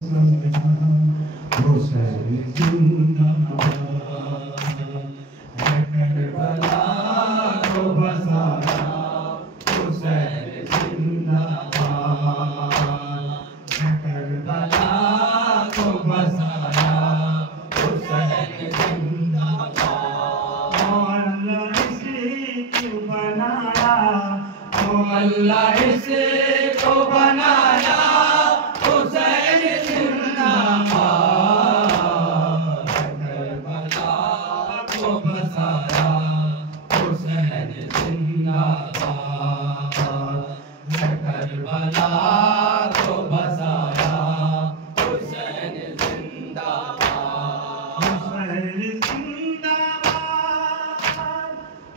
हुसैन जिंदाबाद है करबला को बसाया हुसैन जिंदाबाद है करबला को बसाया हुसैन जिंदाबाद। ओ अल्लाह इसे क्यों बनाया, ओ अल्लाह इसे को बनाया हुसैन जिंदाबाद है करबला को बसाया हुसैन जिंदाबाद है करबला को बसाया हुसैन जिंदाबाद। हुसैन जिंदाबाद,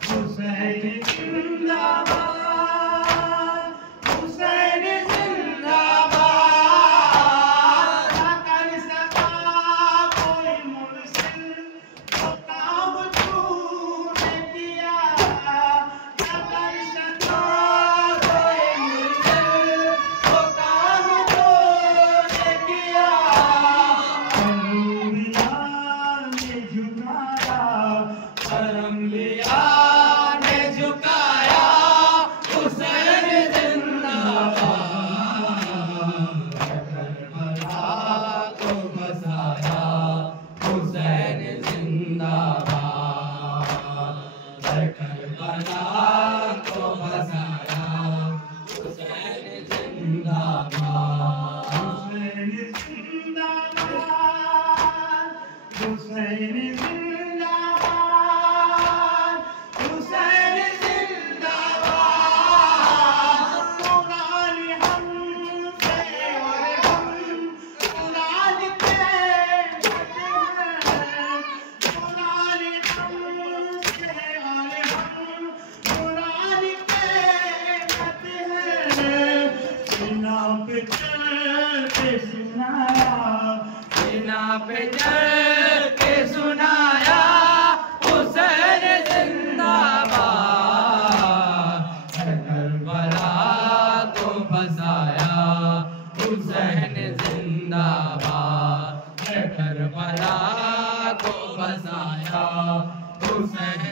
हुसैन जिंदाबाद, हुसैन जिंदाबाद। न कर सका कोई मुर्शिद तो काम तूने किया, न कर सका कोई मुर्शिद तो काम तूने किया। करम लिया ने झुकाया हुसैन जिंदाबाद है करबला को बसाया हुसैन जिंदाबाद है करबला को बसाया हुसैन जिंदाबाद। हुसैन जिंदाबाद, हुसैन जिंदाबाद, हुसैन जिंदाबाद। कुरान हमसे और हम कुरान के हैं, कुरान हमसे और हम कुरान के हैं। सीना पे चढ़ के सुनाया, सीना पे चढ़ के सुनाया हुसैन जिंदाबाद है करबला को बसाया हुसैन जिंदाबाद है करबला को बसाया हुसैन